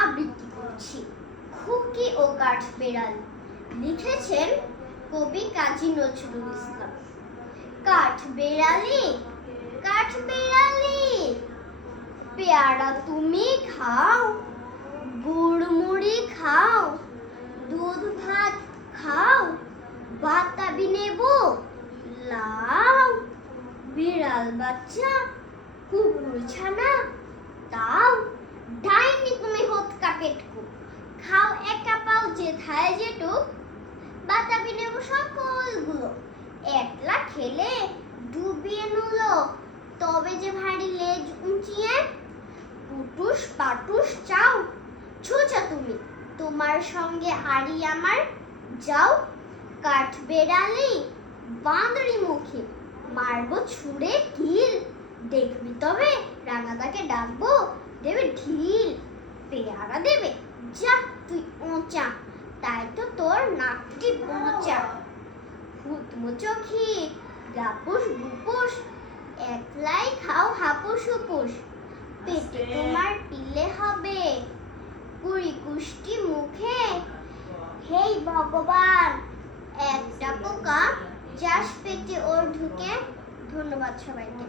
আবৃত্তি করছি খুকি ও কাঠবেড়ালি। লিখেছেন কবি কাজী নজরুল ইসলাম। কাঠবেড়ালি কাঠবেড়ালি, পেয়ারা তুমি খাও, গুড় মুড়ি খাও, দুধ ভাত খাও, বাতাবি নেবো লাও। বিড়াল বাচ্চা কুকুর ছানা তাও, ডাইনি তুমি হোতকা পেটকু, খাও একা পাও যেথায় যেটুক, বাতাবি নেবো সকলগুলো, একলা খেলে ডুবিয়ে নুলো, তবে যে ভারী লেজ উঁচিয়ে, পুটুস পাটুস চাও, ছোচা তুমি তোমার সঙ্গে আড়ি আমার যাও। কাঠবেড়ালি বাঁদরি মুখী, মারবো ছুঁড়ে কিল, দেখবি তবে রাঙাদাকে ডাকবো দেবে ঢিল। পেয়ারা দেবে যা তুই ওচা, তাই তো তোর নাকটি বোঁচা। হুতমো চোখি গাপুস গুপুস, একলাই খাও হাপুস হুপুস, পেটে তোমার পিলে হবে কুড়ি কুষ্টি মুখে। হেই ভগবান, একটা পোকা যাস পেটে ওর ঢুকে। ধন্যবাদ সবাইকে।